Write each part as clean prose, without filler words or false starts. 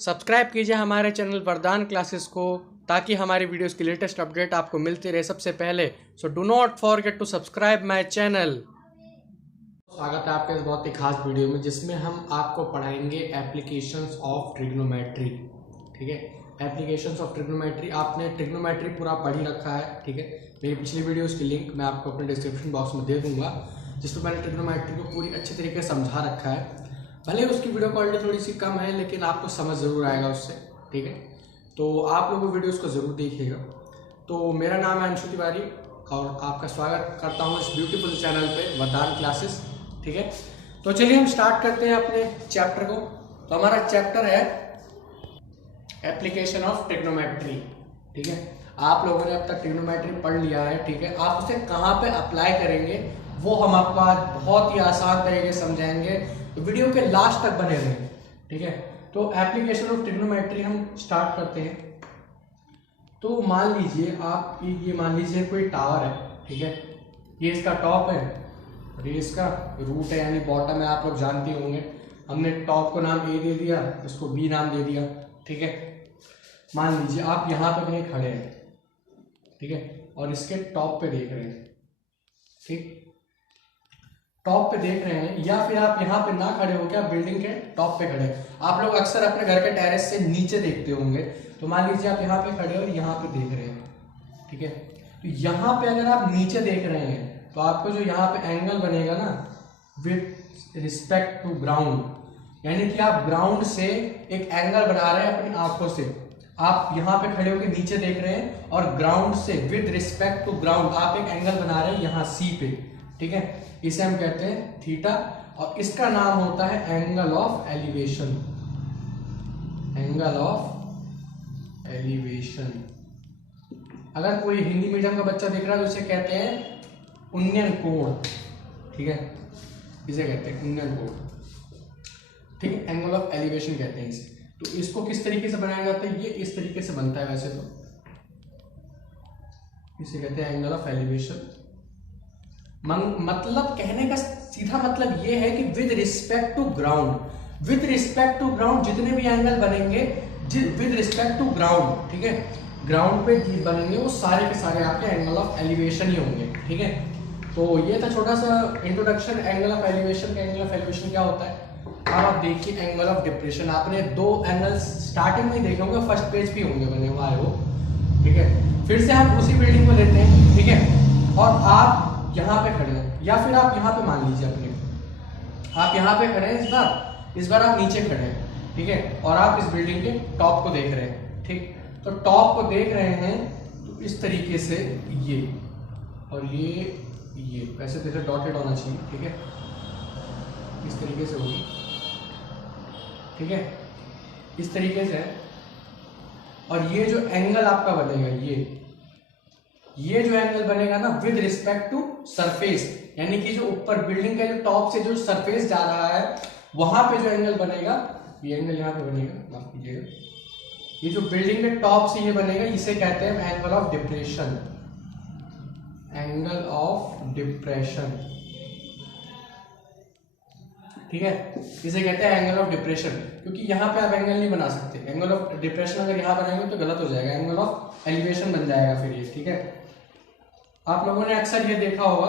Subscribe कीजिए हमारे channel वरदान क्लासेस को ताकि हमारी वीडियोस की लेटेस्ट अपडेट आपको मिलती रहे सबसे पहले। So do not forget to subscribe my channel. स्वागत है आपके इस बहुत ही खास वीडियो में जिसमें हम आपको पढ़ाएंगे एप्लीकेशंस ऑफ ट्रिग्नोमेट्री। ठीक है, एप्लीकेशंस ऑफ ट्रिग्नोमेट्री। आपने ट्रिग्नोमेट्री पूरा पढ़ ही रखा है। ठीक है, मेरी पिछली वीडियोस की लिंक मैं आपको अपने डिस्क्रिप्शन बॉक्स में दे दूंगा जिसमें मैंने ट्रिग्नोमेट्री को पूरी अच्छे तरीके से समझा रखा है। भले उसकी वीडियो क्वालिटी थोड़ी सी कम है लेकिन आपको समझ ज़रूर आएगा उससे। ठीक है, तो आप लोगों वीडियोस को ज़रूर देखिएगा। तो मेरा नाम है अंशु तिवारी और आपका स्वागत करता हूँ इस ब्यूटीफुल चैनल पे वरदान क्लासेस। ठीक है, तो चलिए हम स्टार्ट करते हैं अपने चैप्टर को। तो हमारा चैप्टर है एप्लीकेशन ऑफ ट्रिग्नोमेट्री। ठीक है, आप लोगों ने अब तक ट्रिग्नोमेट्री पढ़ लिया है। ठीक है, आप उसे कहाँ पे अप्लाई करेंगे वो हम आपको आज बहुत ही आसान तरीके से समझाएंगे, तो वीडियो के लास्ट तक बने रहें। ठीक है, तो एप्लीकेशन ऑफ ट्रिग्नोमेट्री हम स्टार्ट करते हैं। तो मान लीजिए आप ये मान लीजिए कोई टावर है। ठीक है, ये इसका टॉप है और ये इसका रूट है यानी बॉटम है। आप लोग जानते होंगे, हमने टॉप को नाम ए दे दिया, इसको बी नाम दे दिया। ठीक है, मान लीजिए आप यहाँ पे कहीं खड़े हैं। ठीक है, और इसके टॉप पे देख रहे हैं। ठीक, टॉप पे देख रहे हैं या फिर आप यहाँ पे ना खड़े हो क्या, बिल्डिंग के टॉप पे खड़े। आप लोग अक्सर अपने घर के टेरेस से नीचे देखते होंगे। तो मान लीजिए आप यहाँ पे खड़े हो और यहाँ पे देख रहे हैं। ठीक है, तो यहाँ पे अगर आप नीचे देख रहे हैं तो आपको जो यहाँ पे एंगल बनेगा ना विथ रिस्पेक्ट टू ग्राउंड, यानी कि आप ग्राउंड से एक एंगल बना रहे हैं अपनी आंखों से। आप यहाँ पे खड़े होकर नीचे देख रहे हैं और ग्राउंड से विद रिस्पेक्ट टू ग्राउंड आप एक एंगल बना रहे हैं यहाँ सी पे। ठीक है, इसे हम कहते हैं थीटा और इसका नाम होता है angle of elevation. Angle of elevation. अगर कोई हिंदी मीडियम का बच्चा देख रहा है तो इसे कहते हैं उन्नयन कोण। ठीक है, इसे कहते हैं उन्नयन कोण। ठीक है, एंगल ऑफ एलिवेशन कहते हैं इसे। तो इसको किस तरीके से बनाया जाता है, ये इस तरीके से बनता है वैसे तो। इसे कहते हैं एंगल ऑफ एलिवेशन। मतलब कहने का सीधा मतलब ये है कि with respect to ground. With respect to ground जितने भी एंगल बनेंगे विद रिस्पेक्ट टू ग्राउंड, ठीक है, ग्राउंड पे बनेंगे वो सारे के सारे आपके एंगल ऑफ एलिवेशन ही होंगे। ठीक है, तो ये था छोटा सा इंट्रोडक्शन एंगल ऑफ एलिवेशन का। एंगल ऑफ एलिवेशन क्या होता है। अब आप देखिए एंगल ऑफ डिप्रेशन। आपने दो एंगल्स स्टार्टिंग में देखे होंगे, फर्स्ट पेज पे होंगे बने हुआ है वो। ठीक है, फिर से हम उसी बिल्डिंग को लेते हैं। ठीक है, और आप यहाँ पे खड़े हो या फिर आप यहाँ पे मान लीजिए अपने आप यहाँ पे खड़े हैं। इस बार आप नीचे खड़े हैं। ठीक है, और आप इस बिल्डिंग के टॉप को देख रहे हैं। ठीक, तो टॉप को देख रहे हैं तो इस तरीके से ये और ये वैसे जैसे डॉटेड होना चाहिए। ठीक है, इस तरीके से होगी। ठीक है, इस तरीके से। और ये जो एंगल आपका बनेगा ये जो एंगल बनेगा ना विद रिस्पेक्ट टू सरफेस, यानी कि जो ऊपर बिल्डिंग का जो टॉप से जो सरफेस जा रहा है वहां पे जो एंगल बनेगा, ये एंगल यहाँ पे बनेगा, माफ कीजिएगा, ये जो बिल्डिंग के टॉप से ये बनेगा इसे कहते हैं angle of depression. Angle of depression. ठीक है, इसे कहते हैं एंगल ऑफ डिप्रेशन, क्योंकि यहाँ पे आप एंगल नहीं बना सकते। एंगल ऑफ डिप्रेशन अगर यहाँ बनाएंगे तो गलत हो जाएगा, एंगल ऑफ एलिवेशन बन जाएगा फिर ये। ठीक है, आप लोगों ने अक्सर ये देखा होगा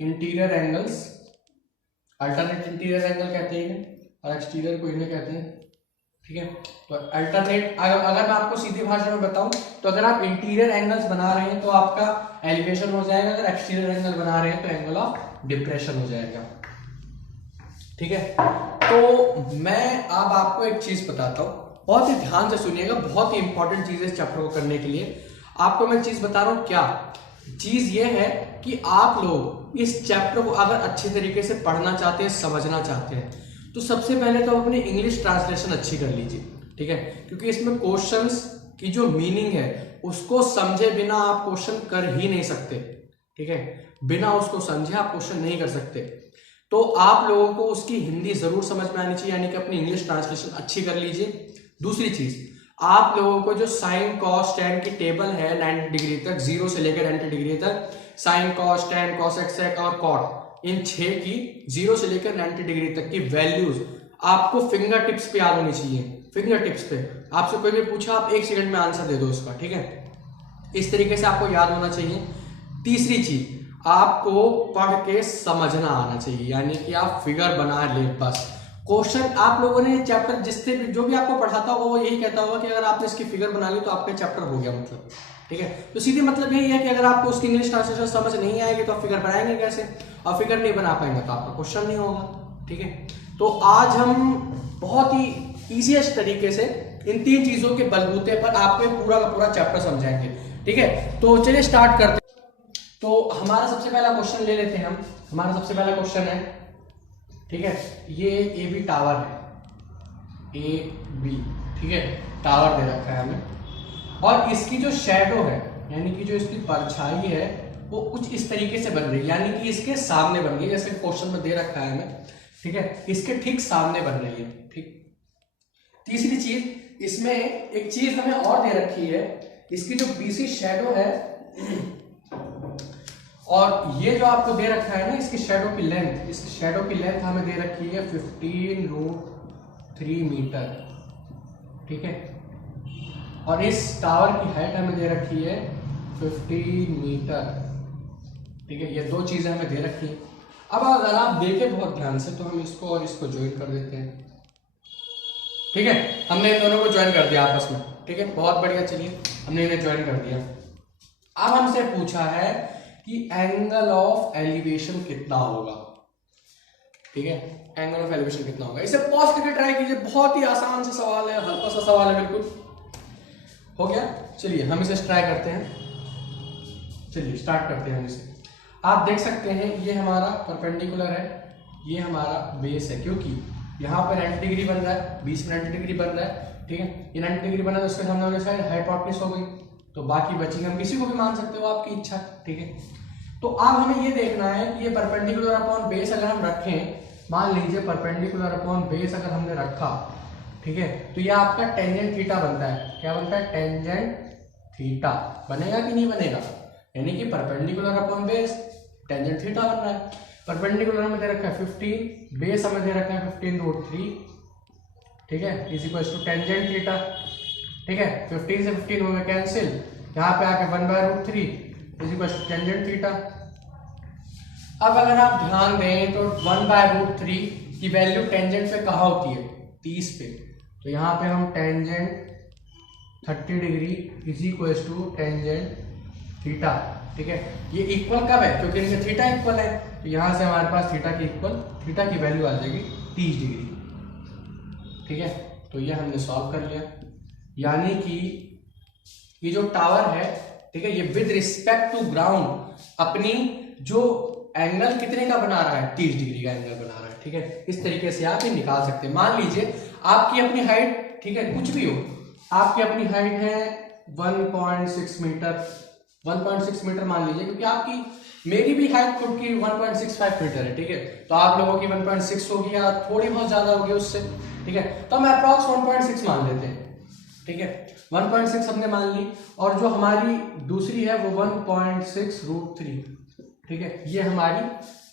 interior angles, alternate interior angle कहते हैं और एक्सटीरियर को इन्हें कहते हैं। ठीक है, तो अल्टरनेट अगर मैं आपको सीधी भाषा में बताऊं तो अगर आप इंटीरियर एंगल्स बना रहे हैं तो आपका एलिवेशन हो जाएगा, अगर एक्सटीरियर एंगल बना रहे हैं तो एंगल ऑफ डिप्रेशन हो जाएगा। ठीक है, तो मैं अब आपको एक चीज बताता हूं, बहुत ही ध्यान से सुनिएगा, बहुत ही इंपॉर्टेंट चीज है इस चैप्टर को करने के लिए। आपको मैं चीज बता रहा हूं। क्या चीज ये है कि आप लोग इस चैप्टर को अगर अच्छे तरीके से पढ़ना चाहते हैं, समझना चाहते हैं, तो सबसे पहले तो अपनी इंग्लिश ट्रांसलेशन अच्छी कर लीजिए। ठीक है, क्योंकि इसमें क्वेश्चंस की जो मीनिंग है उसको समझे बिना आप क्वेश्चन कर ही नहीं सकते। ठीक है, बिना उसको समझे आप क्वेश्चन नहीं कर सकते। तो आप लोगों को उसकी हिंदी जरूर समझ में आनी चाहिए, यानी कि अपनी इंग्लिश ट्रांसलेशन अच्छी कर लीजिए। दूसरी चीज, आप लोगों को जो साइन कॉस टेन की टेबल है 90 डिग्री तक, 0 से लेकर 90 डिग्री तक, sine cos tan cos x और कॉट, इन 6 की 0 से लेकर 90 डिग्री तक की वैल्यूज आपको फिंगर टिप्स पे याद होनी चाहिए। फिंगर टिप्स पे। आपसे कोई भी पूछा, आप 1 सेकंड में आंसर दे दो उसका, ठीक है। इस तरीके से आपको याद होना चाहिए। तीसरी चीज, आपको पढ़ के समझना आना चाहिए, यानी कि आप फिगर बना ले बस। क्वेश्चन आप लोगों ने चैप्टर जिससे भी जो भी आपको पढ़ाता होगा वो यही कहता होगा कि अगर आपने इसकी फिगर बना ली तो आपका चैप्टर हो गया, मतलब, ठीक है। तो सीधे मतलब यही है कि अगर आपको उसकी इंग्लिश ट्रांसलेशन समझ नहीं आएगी तो आप फिगर बनाएंगे कैसे, और फिगर नहीं बना पाएंगे तो आपका क्वेश्चन नहीं होगा, ठीक है। तो आज हम बहुत ही इजीएस्ट तरीके से इन 3 चीजों के बलबूते पर आपको पूरा का पूरा चैप्टर समझाएंगे, ठीक है। तो चलिए स्टार्ट करते हैं। तो हमारा सबसे पहला क्वेश्चन ले लेते हैं हम। हमारा सबसे पहला क्वेश्चन है, ठीक है, ये ए बी टावर है, ए बी, ठीक है, टावर दे रखा है हमें, और इसकी जो शैडो है, यानी कि जो इसकी परछाई है, वो कुछ इस तरीके से बन रही है, यानी कि इसके सामने बन रही है, जैसे क्वेश्चन में दे रखा है हमें, ठीक है, इसके ठीक सामने बन रही है, ठीक। तीसरी चीज, इसमें एक चीज हमें और दे रखी है, इसकी जो बीसी शैडो है, और ये जो आपको दे रखा है ना, इसकी शैडो की लेंथ, इस शैडो की लेंथ हमें दे रखी है 15√3 मीटर, ठीक है, और इस टावर की हाइट हमें दे रखी है 15 मीटर, ठीक है। ये 2 चीजें हमें दे रखी है। अब अगर आप देखें बहुत ध्यान से तो हम इसको और इसको ज्वाइन कर देते हैं, ठीक है। हमने इन दोनों को ज्वाइन कर दिया आपस में, ठीक है, बहुत बढ़िया। चलिए हमने इन्हें ज्वाइन कर दिया। अब हमसे पूछा है कि एंगल ऑफ एलिवेशन कितना होगा, ठीक है, एंगल ऑफ एलिवेशन कितना होगा। इसे पॉज करके ट्राई कीजिए, बहुत ही आसान सा सवाल है, हल्का सा सवाल है, बिल्कुल हो गया। चलिए हम इसे ट्राई करते हैं, चलिए स्टार्ट करते हैं हम इसे। आप देख सकते हैं ये हमारा परपेंडिकुलर है, ये हमारा बेस है, क्योंकि यहाँ पर 90 डिग्री बन रहा है, बीच में 90 डिग्री बन रहा है, ठीक है। ये 90 डिग्री बना तो उसके सामने वाले साइड हाइपोटेन्यूज हो गई, तो बाकी बची हम किसी को भी मान सकते हो, आपकी इच्छा, ठीक है। तो अब हमें ये देखना है कि ये परपेंडिकुलर अपॉन बेस अगर हम रखें, मान लीजिए परपेंडिकुलर अपॉन बेस अगर हमने रखा, ठीक है, तो ये आपका टेंजेंट थीटा बनता है। क्या बनता है? टेंजेंट थीटा बनेगा कि नहीं बनेगा, यानी कि perpendicular upon base tangent theta बन रहा है। परपेंडिकुलर हमें दे रखा है 15, बेस हमें दे रखा है 15√3, ठीक है, is equal to tangent theta, ठीक है। 15 से 15 हो गया कैंसिल, यहाँ पे आके 1/√3 is equal to tangent theta. अब अगर आप ध्यान दें तो 1/√3 की वैल्यू टेंजेंट पे कहाँ होती है? 30 पे, तो यहाँ पे हम tangent 30 degree is equal to tangent theta, ठीक है। ये इक्वल कब है? क्योंकि इनके थीटा इक्वल है, तो यहाँ से हमारे पास थीटा की इक्वल, थीटा की वैल्यू आ जाएगी 30 डिग्री, ठीक है। तो ये हमने सॉल्व कर लिया, यानी कि ये जो टावर है, ठीक है, ये विद रिस्पेक्ट टू ग्राउंड अपनी जो एंगल कितने का बना रहा है? 30 डिग्री का एंगल बना रहा है, ठीक है। इस तरीके से आप ये निकाल सकते हैं। मान लीजिए आपकी अपनी हाइट, ठीक है, कुछ भी हो, आपकी अपनी हाइट है 1.6 मीटर, 1.6 मीटर मान लीजिए, क्योंकि आपकी मेरी भी हाइट खुद की 1.65 मीटर है, ठीक है। तो आप लोगों की 1.6 होगी या थोड़ी बहुत ज्यादा होगी उससे, ठीक है। तो हम अप्रॉक्स 1.6 मान लेते हैं, ठीक है, 1.6 हमने मान ली, और जो हमारी दूसरी है वो 1.6√3, ठीक है, ये हमारी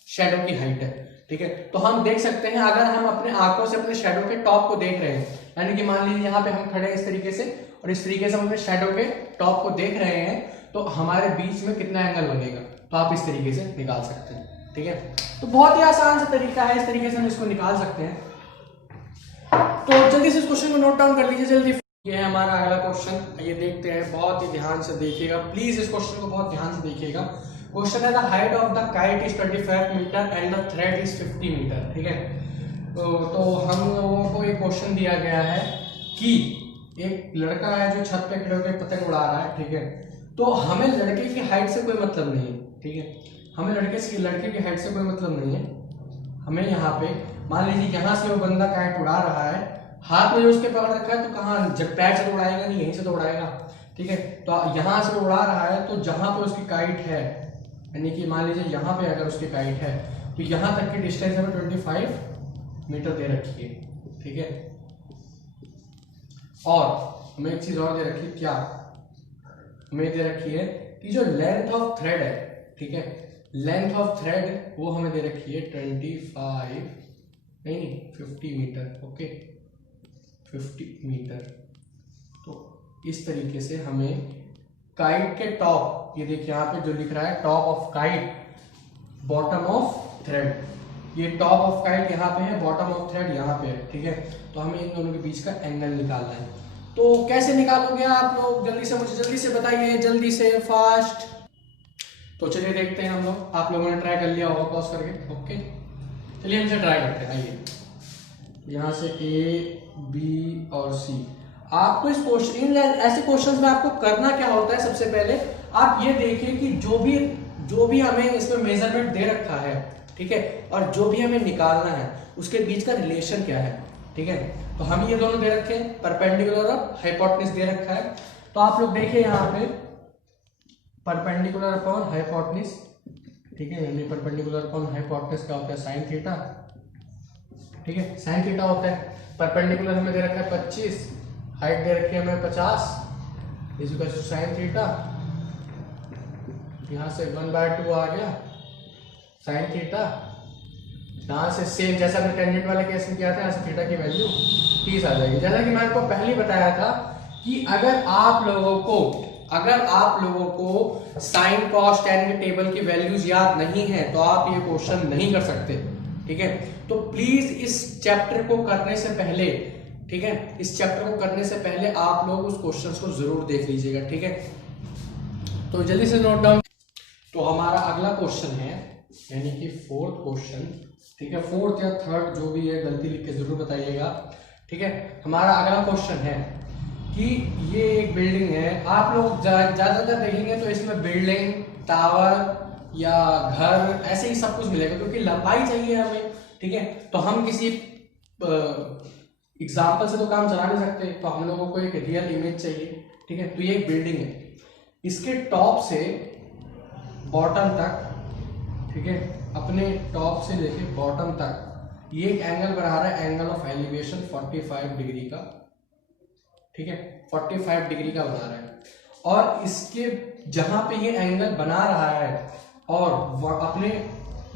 शैडो की हाइट है, ठीक है। तो हम देख सकते हैं, अगर हम अपने आंखों से अपने शैडो के टॉप को देख रहे हैं, यानी कि मान लीजिए यहाँ पे हम खड़े हैं इस तरीके से, और इस तरीके से हम अपने शैडो के टॉप को देख रहे हैं, तो हमारे बीच में कितना एंगल बनेगा, तो आप इस तरीके से निकाल सकते हैं, ठीक है। तो बहुत ही आसान सा तरीका है, इस तरीके से हम इसको निकाल सकते हैं। तो जल्दी से इस क्वेश्चन को नोट डाउन कर लीजिए जल्दी। ये है हमारा अगला क्वेश्चन, ये देखते हैं, बहुत ही ध्यान से देखिएगा, प्लीज इस क्वेश्चन को बहुत ध्यान से देखिएगा। क्वेश्चन है the height of the kite is 25 metre and the thread is 50 metre, ठीक है। तो हम लोगों को एक क्वेश्चन दिया गया है कि एक लड़का है जो छत पे खड़े होकर पतंग उड़ा रहा है, ठीक है। तो हमें लड़के की हाइट से कोई मतलब नहीं है, ठीक है, हमें लड़के की हाइट से कोई मतलब नहीं है। हमें यहाँ पे मान लीजिए यहाँ से वो बंदा काइट उड़ा रहा है, हाथ में जो उसके पकड़ रखा है, तो कहाँ, जब पैर से तो उड़ाएगा नहीं, यहीं से तो उड़ाएगा, ठीक है। तो यहाँ से उड़ा रहा है, तो जहां पे उसकी काइट है, यानी कि मान लीजिए यहाँ पे अगर उसकी काइट है, तो यहाँ तक की डिस्टेंस हमें 25 मीटर दे रखी है, ठीक है। और हमें एक चीज और दे रखी है, क्या हमें दे रखी है कि जो लेंथ ऑफ थ्रेड है, ठीक है, लेंथ ऑफ थ्रेड वो हमें दे रखी है 25 नहीं 50 मीटर, ओके, 50 मीटर। तो इस तरीके से हमें काइट के टॉप, ये देखिए यहाँ पे जो लिख रहा है top of kite bottom of thread, ये टॉप ऑफ काइट यहाँ पे है, बॉटम ऑफ थ्रेड यहाँ पे है, ठीक है। तो हमें इन दोनों के बीच का एंगल निकालना है। तो कैसे निकालोगे आप लोग, जल्दी से मुझे जल्दी से बताइए, जल्दी से फास्ट। तो चलिए देखते हैं हम लोग, आप लोगों ने ट्राई कर लिया होगा पॉज करके, ओके। चलिए हमसे ट्राई करते हैं, आइए। यहाँ से ए बी और सी, आपको इस क्वेश्चन, इन ऐसे क्वेश्चंस में आपको करना क्या होता है, सबसे पहले आप ये देखिए कि जो भी हमें इसमें मेजरमेंट दे रखा है, ठीक है, और जो भी हमें निकालना है उसके बीच का रिलेशन क्या है, ठीक है। तो हम ये दोनों दे रखे हैं, परपेंडिकुलर और हाइपोटेन्यूज दे रखा है। तो आप लोग देखिए यहाँ पे परपेंडिकुलर अपॉन हाइपोटेन्यूज, ठीक है, यानी परपेंडिकुलर अपॉन हाइपोटेन्यूज क्या होता है, साइन थीटा, ठीक है, साइन थीटा होता है। परपेंडिकुलर हमें दे रखा है 25, हाइट दे रखी है हमें 50 is equal to sine theta, यहाँ से 1/2 आ गया साइन थीटा, यहाँ से सेम जैसा हमने टेंजेंट वाले केस में किया था, यहाँ से थीटा की वैल्यू 30 आ जाएगी। जैसा कि मैंने आपको पहले ही बताया था कि अगर आप लोगों को साइन कॉस टेन के टेबल की वैल्यूज याद नहीं है तो आप ये क्वेश्चन नहीं कर सकते, ठीक है। तो प्लीज इस चैप्टर को करने से पहले, ठीक है, इस चैप्टर को करने से पहले आप लोग उस क्वेश्चन को जरूर देख लीजिएगा, ठीक है। तो जल्दी से नोट डाउन। तो हमारा अगला क्वेश्चन है, यानी कि फोर्थ क्वेश्चन, ठीक है, फोर्थ या थर्ड जो भी है, गलती लिख के जरूर बताइएगा, ठीक है। हमारा अगला क्वेश्चन है कि ये एक बिल्डिंग है, आप लोग ज्यादातर देखेंगे तो इसमें बिल्डिंग, टावर या घर ऐसे ही सब कुछ मिलेगा, क्योंकि लंबाई चाहिए हमें, ठीक है। तो हम किसी एग्जाम्पल से तो काम चला नहीं सकते, तो हम लोगों को एक रियल इमेज चाहिए, ठीक है। तो ये एक बिल्डिंग है, इसके टॉप से बॉटम तक, ठीक है, अपने टॉप से लेके बॉटम तक ये एक एंगल बना रहा है, एंगल ऑफ एलिवेशन 45 डिग्री का, ठीक है, 45 डिग्री का बना रहा है। और इसके जहां पे ये एंगल बना रहा है और अपने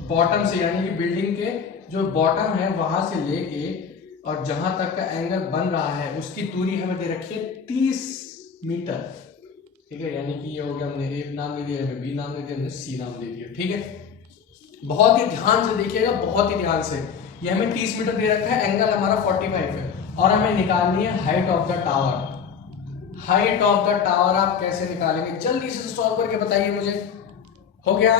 बॉटम से, यानी कि बिल्डिंग के जो बॉटम है वहां से लेके और जहां तक का एंगल बन रहा है उसकी दूरी हमें दे रखी है 30 मीटर, ठीक है। यानी कि ये हो गया, हमने ए नाम दे दिया, हमें बी नाम दे दिया, हमने सी नाम दे दिया, ठीक है। बहुत ही ध्यान से देखिएगा, बहुत ही ध्यान से। ये हमें 30 मीटर दे रखा है, एंगल हमारा 45 है और हमें निकालनी है height of the tower. Height of the tower आप कैसे निकालेंगे, जल्दी से सॉल्व करके बताइए मुझे। हो गया?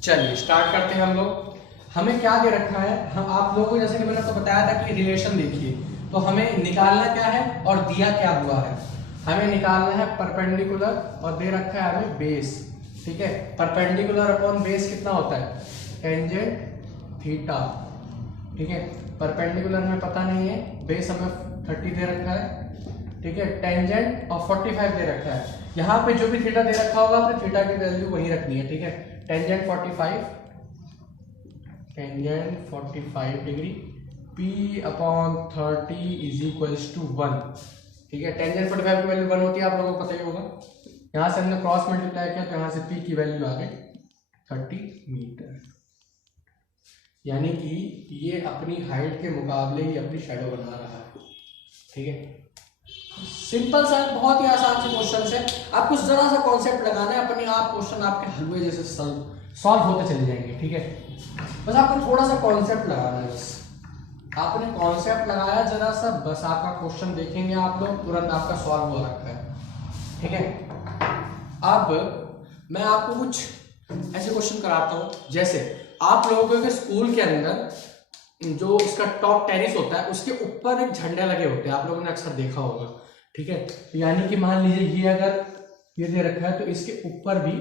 चलिए स्टार्ट करते हैं हम लोग। हमें क्या दे रखा है, हम आप लोगों को जैसे कि मैंने आपको बताया था कि रिलेशन देखिए, तो हमें निकालना क्या है और दिया क्या हुआ है। हमें निकालना है परपेंडिकुलर और दे रखा है हमें बेस, ठीक है। परपेंडिकुलर अपॉन बेस कितना होता है, टेंजेंट थीटा, ठीक है। परपेंडिकुलर हमें पता नहीं है, बेस हमें 30 दे रखा है, ठीक है, टेंजेंट और 45 दे रखा है। यहाँ पे जो भी थीटा दे रखा होगा आपने थीटा की वैल्यू वही रखनी है, ठीक है। Tangent 45 degree, P upon 30 is equals to 1, ठीक है। टेंजेंट 45 की वैल्यू 1 होती है, आप लोगों को पता ही होगा। यहाँ से हमने क्रॉस मल्टीप्लाई किया तो यहाँ से P की वैल्यू आ गई 30 मीटर, यानी कि ये अपनी हाइट के मुकाबले ही अपनी शैडो बना रहा है, ठीक है। सिंपल सा, बहुत ही आसान से क्वेश्चन है, आपको जरा सा कॉन्सेप्ट लगाना है, अपने आप क्वेश्चन आपके हलवे जैसे सॉल्व होते चले जाएंगे, ठीक है। बस आपको थोड़ा सा कॉन्सेप्ट लगाना है, बस आपने कॉन्सेप्ट लगाया जरा सा, बस आपका क्वेश्चन देखेंगे आप लोग तुरंत आपका सॉल्व हो रखा है, ठीक है। अब मैं आपको कुछ ऐसे क्वेश्चन कराता हूँ, जैसे आप लोगों के स्कूल के अंदर जो उसका टॉप टेरिस होता है उसके ऊपर एक झंडे लगे होते हैं, आप लोगों ने अक्सर देखा होगा, ठीक है। यानी कि मान लीजिए ये अगर ये दे रखा है तो इसके ऊपर भी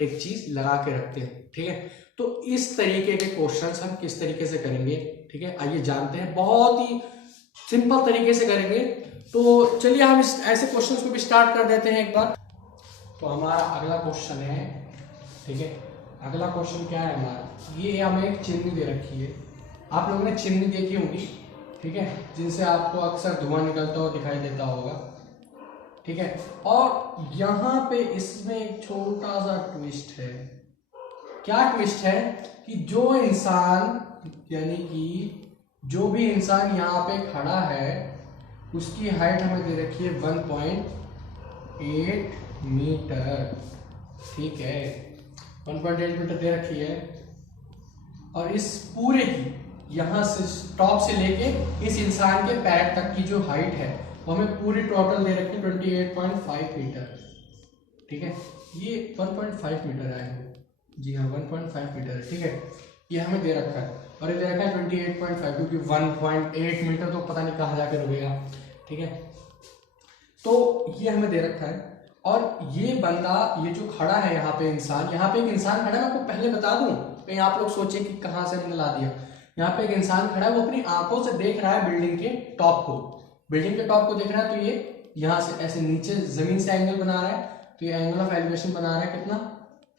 एक चीज लगा के रखते हैं, ठीक है। तो इस तरीके के क्वेश्चंस हम किस तरीके से करेंगे, ठीक है, आइए जानते हैं। बहुत ही सिंपल तरीके से करेंगे। तो चलिए हम इस ऐसे क्वेश्चंस को भी स्टार्ट कर देते हैं एक बार। तो हमारा अगला क्वेश्चन है, ठीक है, अगला क्वेश्चन क्या है हमारा, ये हमें एक चिमनी दे रखी है, आप लोगों ने चिमनी देखी होगी, ठीक है, जिनसे आपको अक्सर धुआं निकलता हुआ दिखाई देता होगा, ठीक है। और यहाँ पे इसमें एक छोटा सा ट्विस्ट है। क्या ट्विस्ट है कि जो इंसान, यानी कि जो भी इंसान यहाँ पे खड़ा है उसकी हाइट हमें दे रखी है 1.8 मीटर, ठीक है, 1.8 मीटर दे रखी है। और इस पूरे की यहाँ से टॉप से लेके इस इंसान के पैर तक की जो हाइट है वो हमें पूरी टोटल दे रखी है 28.5 मीटर, ठीक है। ये 1.5 मीटर है, जी हाँ 1.5 मीटर है, ठीक है, ये हमें दे रखा है। और ये दे रखा है 28.5, क्योंकि 1.8 मीटर तो पता नहीं कहाँ जाकर रुकेगा, ठीक है। तो ये हमें दे रखा है। और ये बंदा, ये जो खड़ा है यहाँ पे इंसान, यहाँ पे एक इंसान खड़ा है, मैं आपको पहले बता दूं, कहीं आप लोग सोचे कि कहाँ से हमने ला दिया। यहाँ पे एक इंसान खड़ा है, वो अपनी आंखों से देख रहा है बिल्डिंग के टॉप को, बिल्डिंग के टॉप को देख रहा है। तो ये यहाँ से ऐसे नीचे जमीन से एंगल बना रहा है, तो ये एंगल ऑफ एलिवेशन बना रहा है कितना,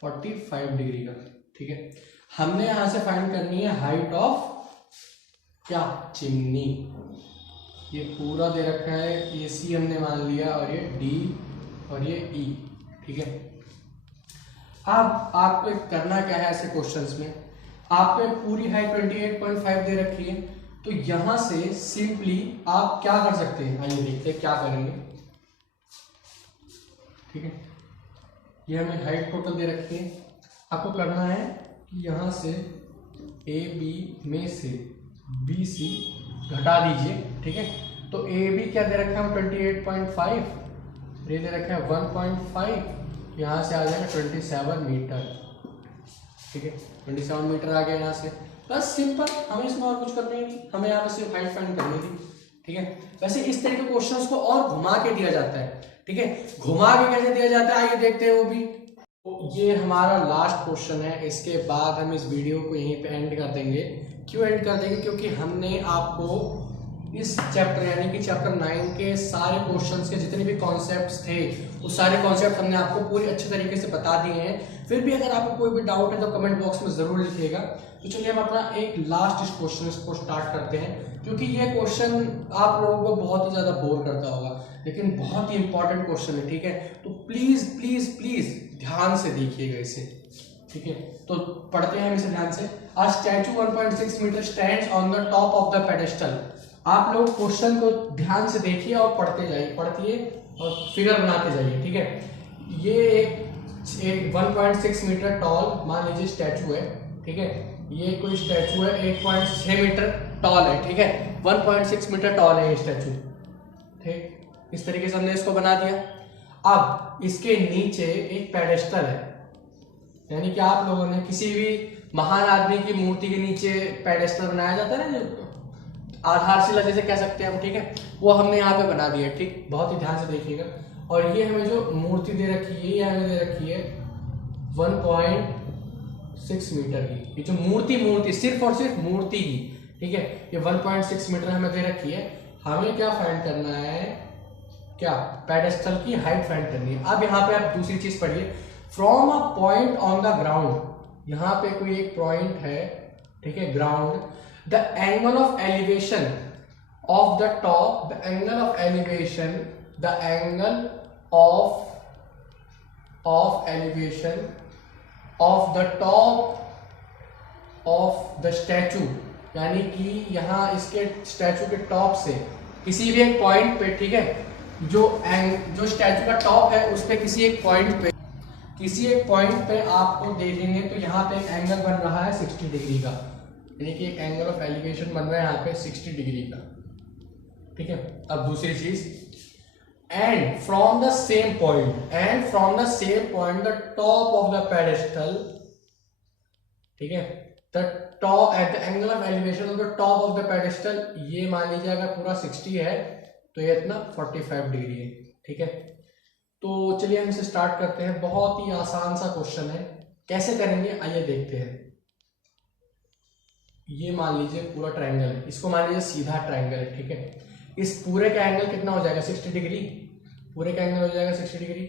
45 डिग्री का, ठीक है। हमने यहाँ से फाइंड करनी है हाइट ऑफ क्या, चिमनी। ये पूरा दे रखा है, ये सी हमने मान लिया, और ये डी और ये ई, ठीक है। अब आपको करना क्या है ऐसे क्वेश्चंस में, आपको पूरी हाइट 28.5 दे रखी है, तो यहां से सिंपली आप क्या कर सकते हैं, आइए देखते हैं क्या करेंगे, ठीक है। ये हमें हाइट टोटल दे रखी है, आपको करना है कि यहां से ए बी में से बी सी घटा दीजिए, ठीक है। तो ए बी क्या दे रखा है 28.5, ये दे रखा है 1.5, यहाँ से आ जाएगा 27 मीटर, ठीक है, 27 मीटर आ गया यहाँ से। बस सिंपल, हमें इसमें और कुछ करना ही नहीं, हमें यहाँ पे सिर्फ हाइट फाइंड करनी थी, ठीक है। वैसे इस तरह के क्वेश्चंस को और घुमा के दिया जाता है, ठीक है। घुमा के कैसे दिया जाता है आइए देखते हैं वो भी। तो ये हमारा लास्ट क्वेश्चन है, इसके बाद हम इस वीडियो को यहीं पे एंड कर देंगे। क्यों एंड कर देंगे, क्योंकि हमने आपको इस चैप्टर यानी कि चैप्टर 9 के सारे क्वेश्चंस के जितने भी कॉन्सेप्ट्स थे वो सारे कॉन्सेप्ट हमने आपको पूरी अच्छे तरीके से बता दिए हैं। फिर भी अगर आपको कोई भी डाउट है तो कमेंट बॉक्स में जरूर लिखिएगा। तो चलिए हम अपना एक लास्ट क्वेश्चन को स्टार्ट करते हैं, क्योंकि ये क्वेश्चन आप लोगों को बहुत ही ज्यादा बोर करता होगा, लेकिन बहुत ही इंपॉर्टेंट क्वेश्चन है, ठीक है। तो प्लीज प्लीज प्लीज ध्यान से देखिएगा इसे, ठीक है। तो पढ़ते हैं हम इसे ध्यान से। A statue 1.6 metre stands on the top of the pedestal. आप लोग क्वेश्चन को ध्यान से देखिए और पढ़ते जाइए, पढ़िए और फिगर बनाते जाइए, ठीक है। ये एक 1.6 मीटर टॉल मान लीजिए स्टैचू है, ठीक है। ये कोई स्टैचू है 8.6 मीटर टॉल है, ठीक है। 1.6 मीटर टॉल है ये स्टैचू, ठीक। इस तरीके से हमने इसको बना दिया। अब इसके नीचे एक पेडेस्टल है, यानी कि आप लोगों ने किसी भी महान आदमी की मूर्ति के नीचे पेडेस्टल बनाया जाता है ना, आधारशिला जैसे कह सकते हैं हम, ठीक है, वो हमने यहाँ पे बना दिया, ठीक। बहुत ही ध्यान से देखिएगा। और ये हमें जो मूर्ति दे रखी है, ये हमें दे रखी है 1.6 मीटर की। ये जो मूर्ति सिर्फ और सिर्फ मूर्ति की, ठीक है, ये 1.6 मीटर हमें दे रखी है। हमें क्या फाइंड करना है, क्या, पेडेस्टल की हाइट फाइंड करनी है। अब यहाँ पे आप दूसरी चीज पढ़िए, from a point on the ground. यहाँ पे कोई एक पॉइंट है, ठीक है, ground, the angle of elevation of the top, the angle of elevation, the angle of elevation of the top of the statue, यानी कि यहाँ इसके स्टैचू के टॉप से किसी भी एक पॉइंट पे, ठीक है, जो स्टैचू का टॉप है उस पे किसी एक पॉइंट पे आपको देखेंगे तो यहाँ पे एक एंगल बन रहा है 60 डिग्री का, यानी कि एक एंगल ऑफ एलिवेशन बन रहा है यहाँ पे 60 डिग्री का, ठीक है। अब दूसरी चीज, and from the same point the top of the pedestal, ठीक है, the top at the angle of elevation of the top of the pedestal, ये मान लीजिए अगर पूरा 60 है तो ये इतना 45 डिग्री है, ठीक है। तो चलिए हम इसे स्टार्ट करते हैं। बहुत ही आसान सा क्वेश्चन है, कैसे करेंगे आइए देखते हैं। ये मान लीजिए पूरा ट्रायंगल है, इसको मान लीजिए सीधा ट्रायंगल है, ठीक है। इस पूरे का एंगल कितना हो जाएगा 60 डिग्री, पूरे का एंगल हो जाएगा 60 डिग्री,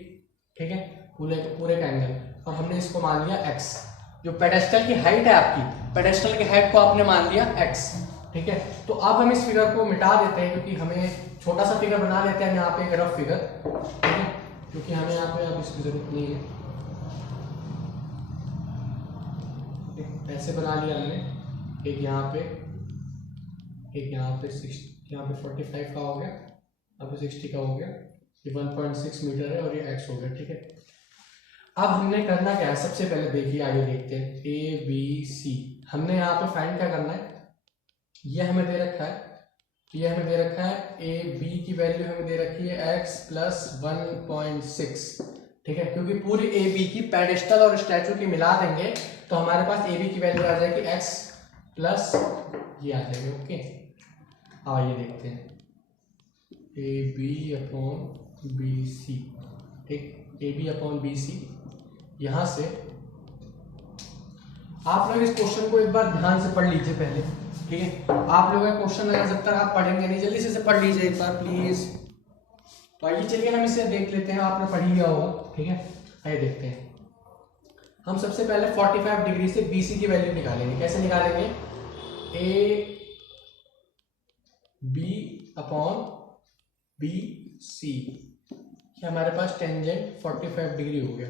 ठीक है, पूरे का एंगल। अब हमने इसको मान लिया x, जो पेडेस्टल की हाइट है आपकी, पेडेस्टल की हाइट को आपने मान लिया x, ठीक है। तो अब हम इस फिगर को मिटा देते हैं, क्योंकि हमें छोटा सा फिगर बना देते हैं यहाँ पे, एक रफ फिगर, ठीक है, क्योंकि हमें यहाँ पे अब इसकी जरूरत नहीं है। ऐसे बना लिया हमने, एक यहाँ पे 45 का हो गया, अब 60 का हो गया, ये 1.6 मीटर है और ये x हो गया, ठीक है। अब हमने करना क्या है, सबसे पहले देखिए आगे देखते हैं, ए बी सी। हमने यहाँ पे फाइंड क्या करना है, ये हमें दे रखा है, ये हमें दे रखा है ए बी की वैल्यू हमें दे रखी है x प्लस 1.6, ठीक है। क्योंकि पूरी ए बी की पेडेस्टल और स्टैचू की मिला देंगे तो हमारे पास ए बी की वैल्यू आ जाएगी x प्लस ये आ जाएगी, ओके। आइए देखते हैं, A B upon B C, ठीक, A B upon B C. यहाँ से आप लोग इस क्वेश्चन को एक बार ध्यान से पढ़ लीजिए पहले, ठीक है। आप लोगों का क्वेश्चन अगर जब तक आप पढ़ेंगे नहीं, जल्दी से पढ़ लीजिए एक बार प्लीज। तो आइए चलिए हम इसे देख लेते हैं, आपने पढ़ लिया होगा, ठीक है। आइए देखते हैं, हम सबसे पहले 45 डिग्री से बी सी की वैल्यू निकालेंगे। कैसे निकालेंगे, A B upon B C, हमारे पास टेंजेंट 45 डिग्री हो गया,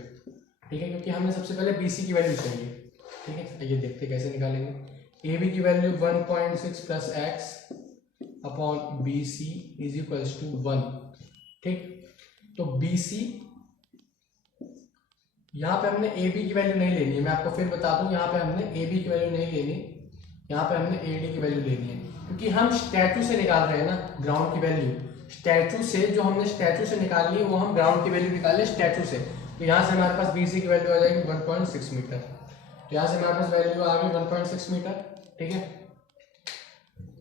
ठीक है, क्योंकि हमने सबसे पहले बी सी की वैल्यू चाहिए, ठीक है। आइए देखते हैं कैसे निकालेंगे। ए बी की value 1.6 plus x upon B C is equals to 1, ठीक। तो बी सी, यहाँ पे हमने ए बी की वैल्यू नहीं लेनी है, मैं आपको फिर बता दूं, यहाँ पे हमने ए बी की वैल्यू नहीं लेनी, यहाँ पे हमने ए डी की वैल्यू लेनी है, क्योंकि हम स्टैचू से निकाल रहे हैं ना ग्राउंड की वैल्यू। स्टैचू से जो हमने स्टैचू से निकाली है वो हम ग्राउंड की वैल्यू निकाले स्टैचू से। तो यहाँ से हमारे पास बी सी की वैल्यू आ जाएगी 1.6 मीटर। तो यहाँ से हमारे पास वैल्यू आ गई 1.6 मीटर, ठीक है।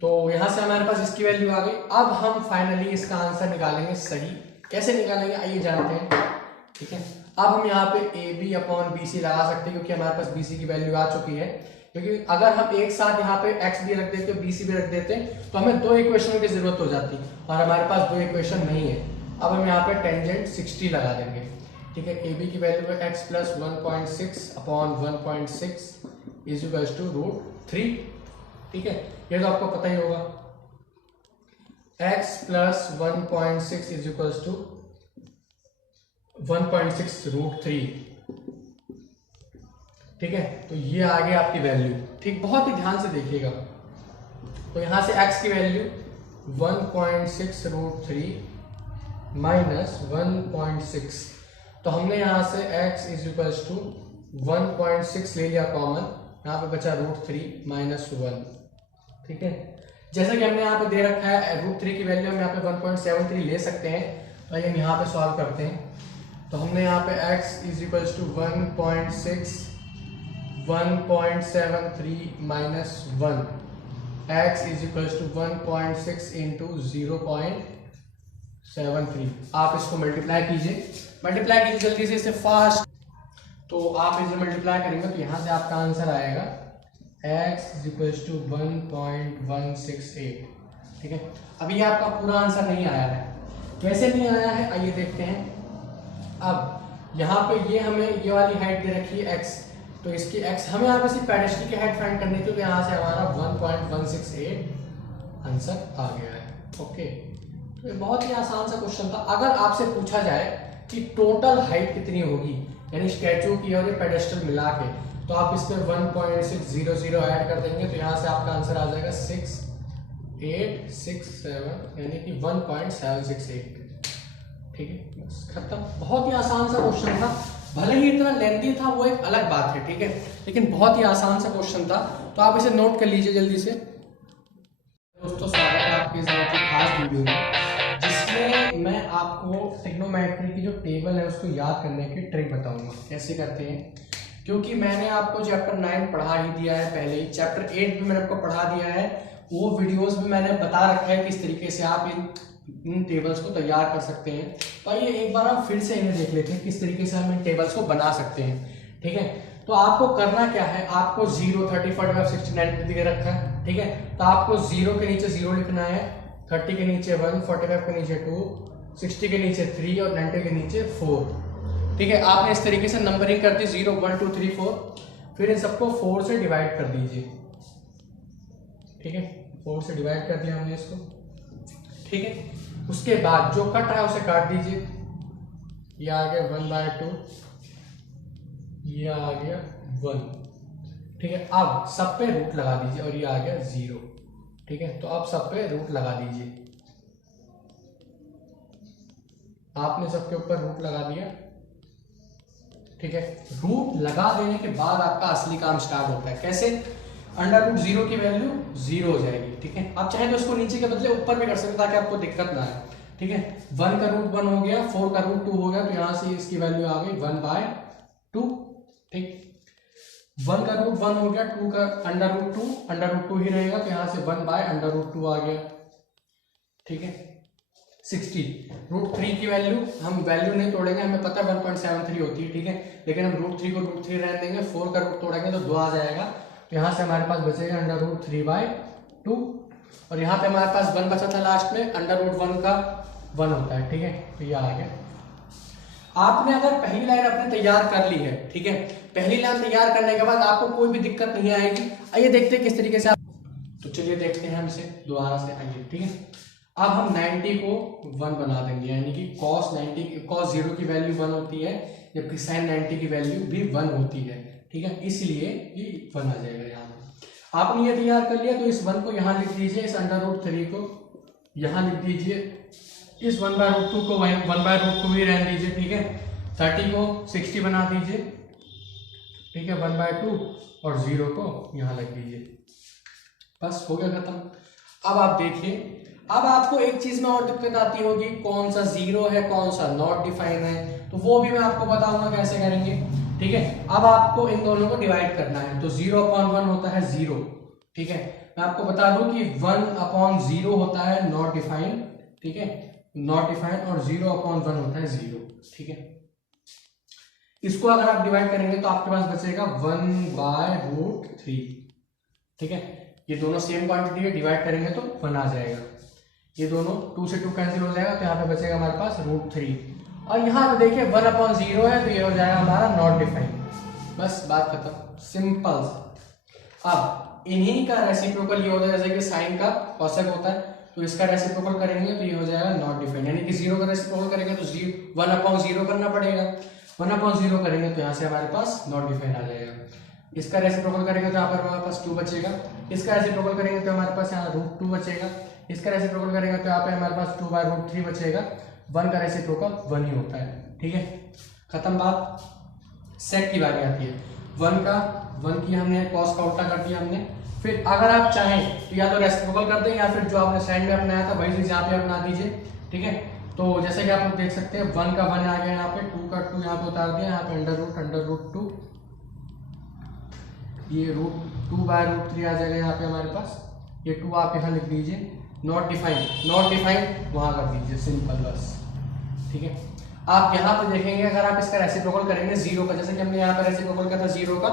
तो यहाँ से हमारे पास इसकी वैल्यू आ गई। अब हम फाइनली इसका आंसर निकालेंगे सही। कैसे निकालेंगे आइए जानते हैं, ठीक है। अब हम यहाँ पे A B upon B C लगा सकते हैं, क्योंकि हमारे पास बी सी की वैल्यू आ चुकी है। क्योंकि अगर हम एक साथ यहाँ पे x भी रख देते बी सी भी रख देते तो हमें दो इक्वेशनों की जरूरत हो जाती, और हमारे पास दो इक्वेशन नहीं है। अब हम यहाँ पे टेंजेंट 60 लगा देंगे, ठीक है। ए बी की वैल्यू है x plus 1.6 upon 1.6 is equals to √3, ठीक है। ये तो आपको पता ही होगा, x plus 1.6 is equals to 1.6 √3, ठीक है। तो ये आ गया आपकी वैल्यू, ठीक, बहुत ही ध्यान से देखिएगा। तो यहां से x की वैल्यू 1.6 √3 माइनस 1.6, तो हमने यहां से x इज इक्वल्स टू 1.6 ले लिया कॉमन, यहाँ पे बचा √3 माइनस 1, ठीक है। जैसा कि हमने यहाँ पे दे रखा है √3 की वैल्यू हम यहाँ पे 1.73 ले सकते हैं। तो आइए हम यहाँ पे सॉल्व करते हैं। तो हमने यहाँ पे x is equals to 1.73 minus 1, x is equals to 1.6 into 0.73। आप इसको मल्टीप्लाई कीजिए जल्दी से इसे फास्ट। तो आप इसे मल्टीप्लाई करेंगे तो यहाँ से आपका आंसर आएगा x इज इक्वल्स टू 1.168, ठीक है। अभी आपका पूरा आंसर नहीं आया है। कैसे नहीं आया है आइए देखते हैं। अब यहाँ पे ये हमें ये वाली हाइट दे रखी है x, तो इसकी x हमें यहाँ पे सिर्फ पेडेस्टल की हाइट फाइंड करनी थी, तो यहाँ से हमारा 1.168 आंसर आ गया है, ओके। तो ये बहुत ही आसान सा क्वेश्चन था। अगर आपसे पूछा जाए कि टोटल हाइट कितनी होगी, यानी स्टैचू की और ये पेडेस्टल मिला के, तो आप इस पर 1.600 ऐड कर देंगे, तो यहाँ से आपका आंसर आ जाएगा 6867, यानी कि 1.768, ठीक है। बस खत्म। बहुत ही आसान सा क्वेश्चन था, भले ही इतना लेंथी था वो एक अलग बात है, ठीक है, लेकिन बहुत ही आसान सा क्वेश्चन था। तो आप इसे नोट कर लीजिए जल्दी से। दोस्तों स्वागत है आपके इस खास वीडियो में, जिसमें मैं आपको ट्रिग्नोमेट्री की जो टेबल है उसको याद करने की ट्रिक बताऊंगा कैसे करते हैं। क्योंकि मैंने आपको चैप्टर 9 पढ़ा ही दिया है पहले ही, चैप्टर 8 भी मैंने आपको पढ़ा दिया है, वो वीडियोस भी मैंने बता रखा है किस तरीके से आप इन टेबल्स को तैयार कर सकते हैं। तो आइए एक बार हम फिर से इन्हें देख लेते हैं किस तरीके से हम इन टेबल्स को बना सकते हैं, ठीक है। तो आपको करना क्या है, आपको 0, 30, 45, 60, 90 दे रखा है, ठीक है। तो आपको 0 के नीचे 0 लिखना है, 30 के नीचे 1, 45 के नीचे 2, 60 के नीचे 3 और 90 के नीचे 4, ठीक है। आपने इस तरीके से नंबरिंग कर दी 0, 1, 2, 3, 4, फिर इन सबको 4 से डिवाइड कर दीजिए, ठीक है। 4 से डिवाइड कर दिया हमने इसको, ठीक है। उसके बाद जो कट रहा है उसे काट दीजिए, ये आ गया 1/2, ये आ गया 1, ठीक है। अब सब पे रूट लगा दीजिए और ये आ गया 0, ठीक है। तो अब सब पे रूट लगा दीजिए, आपने सबके ऊपर रूट लगा दिया, ठीक है। रूट लगा देने के बाद आपका असली काम स्टार्ट होता है। कैसे? अंडर रूट 0 की वैल्यू 0 हो जाएगी, ठीक है। आप चाहे तो इसको नीचे के बदले ऊपर भी कर सकते ताकि आपको दिक्कत ना आए, ठीक है। 1 का रूट 1 हो गया, 4 का रूट 2 हो गया, तो यहां से इसकी वैल्यू आ गई 1/2, ठीक। 1 का रूट 1 हो गया, 2 का अंडर रूट 2 ही रहेगा, तो यहां से 1/√2 आ गया, ठीक है। 60 रूट 3 की वैल्यू, हम वैल्यू नहीं तोड़ेंगे, हमें पता है 1.73 होती है, ठीक है। लेकिन हम रूट 3 को रूट 3 रहने देंगे, 4 का रूट तोड़ेंगे तो 2 आ जाएगा, तो यहाँ से हमारे पास बचेगा √3/2, और यहाँ पे हमारे पास 1 बचा था लास्ट में, √1 का 1 होता है, ठीक है। तो ये आ गया। आपने अगर पहली लाइन अपने तैयार कर ली है, ठीक है, पहली लाइन तैयार करने के बाद आपको कोई भी दिक्कत नहीं आएगी। आइए देखते हैं किस तरीके से तो चलिए देखते हैं हम इसे दोबारा से, आइए, ठीक है। अब हम 90 को 1 बना देंगे, यानी कि cos 0 की वैल्यू 1 होती है, जबकि sin 90 की वैल्यू भी 1 होती है, ठीक है। इसलिए ये 1 आ जाएगा यहाँ पे। आपने ये तैयार कर लिया, तो इस 1 को यहाँ लिख दीजिए, इस √3 को यहाँ लिख दीजिए, इस 1/√2 को 1/√2 ही रहने दीजिए, ठीक है। 30 को 60 बना दीजिए, ठीक है, 1/2, और 0 को यहाँ लग दीजिए, बस हो गया खत्म। अब आप देखिए, अब आपको एक चीज में और दिक्कत आती होगी, कौन सा 0 है, कौन सा नॉट डिफाइन है, तो वो भी मैं आपको बताऊंगा कैसे करेंगे, ठीक है। अब आपको इन दोनों को डिवाइड करना है, तो 0/1 होता है 0, ठीक है। मैं आपको बता दूं कि 1/0 होता है नॉट डिफाइन, ठीक है, नॉट डिफाइन, और 0/1 होता है 0, ठीक है। इसको अगर आप डिवाइड करेंगे तो आपके पास बचेगा 1/√3, ठीक है। ये दोनों सेम क्वांटिटी है, डिवाइड करेंगे तो 1 आ जाएगा। ये दोनों 2 से 2 कैंसिल हो जाएगा, तो यहाँ पे बचेगा हमारे पास √3, और यहाँ पे देखिए 1/0 है, तो ये हो जाएगा हमारा नॉट डिफाइन, बस बात खत्म, सिंपल। अब इन्हीं का रेसिप्रोकल ये होता है, जैसे कि साइन का कॉसेक होता है, तो इसका रेसिप्रोकल करेंगे तो ये हो जाएगा नॉट डिफाइन, यानी कि 0 का रेसिप्रोकल करेंगे तो 1/0 करना पड़ेगा, 1/0 करेंगे तो यहाँ से हमारे पास नॉट डिफाइन आ जाएगा। इसका रेसिप्रोकल करेंगे तो यहाँ पर हमारे पास 2 बचेगा, इसका रेसिप्रोकल करेंगे तो हमारे पास यहाँ √2 बचेगा, इसका रेसिप्रोकल करेंगे तो यहाँ पे हमारे पास 2/√3 बचेगा। 1 का रेसिप्रोकल 1 ही होता है, ठीक है, खत्म बात। सेक की बारी आती है, 1 की हमने कॉस का उल्टा कर दिया हमने। फिर अगर आप चाहें तो या तो रेसिप्रोकल कर दें, या फिर जो आपने साइन में अपनाया था वही चीज यहाँ पे अपना दीजिए, ठीक है। तो जैसे कि आप लोग देख सकते हैं 1 का 1 आ गया यहाँ पे, 2 का 2 यहाँ पे उतार दिया, यहाँ पे √2, ये √2/√3 आ जाएगा यहाँ पे हमारे पास, ये 2 आप यहाँ लिख दीजिए, नॉट डिफाइन वहां कर दीजिए, सिंपल, बस, ठीक है। आप यहाँ पे देखेंगे अगर आप इसका रेसिप्रोकल करेंगे 0 का, जैसे कि हमने यहाँ पे रेसिप्रोकल किया था 0 का,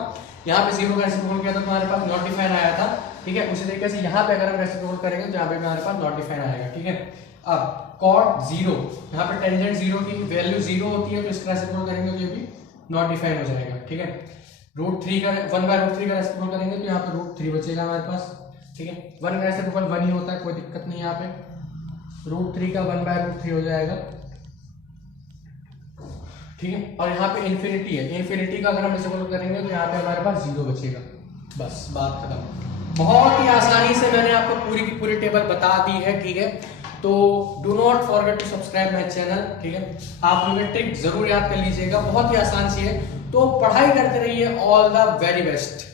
यहाँ पे 0 का रेसिप्रोकल किया था तो हमारे पास नॉट डिफाइन आया था, ठीक है। उसी तरीके से यहाँ पे अगर हम रेसिप्रोकल करेंगे तो यहाँ पे हमारे पास नॉट डिफाइन आएगा, ठीक है। अब cot 0, यहाँ पे टेंजेंट 0 की वैल्यू 0 होती है, तो इसका रेसिप्रोकल करेंगे तो ये भी नॉट डिफाइन हो जाएगा, ठीक है। √3 का 1/√3 का रेसिप्रोकल करेंगे तो यहाँ पे √3 बचेगा हमारे पास, ठीक है। 1 का रेसिप्रोकल 1 ही होता है, कोई दिक्कत नहीं यहाँ पे, √3 का 1/√3 हो जाएगा, ठीक है। और यहाँ पे इन्फिनिटी है, इन्फिनिटी का अगर हम रेसिप्रोकल करेंगे तो यहाँ पे हमारे पास 0 बचेगा, बस बात खत्म। बहुत ही आसानी से मैंने आपको पूरी की पूरी टेबल बता दी है, ठीक है। तो do not forget to subscribe my channel, ठीक है। आप लोग ट्रिक जरूर याद कर लीजिएगा, बहुत ही आसान सी है, तो पढ़ाई करते रहिए। All the very best.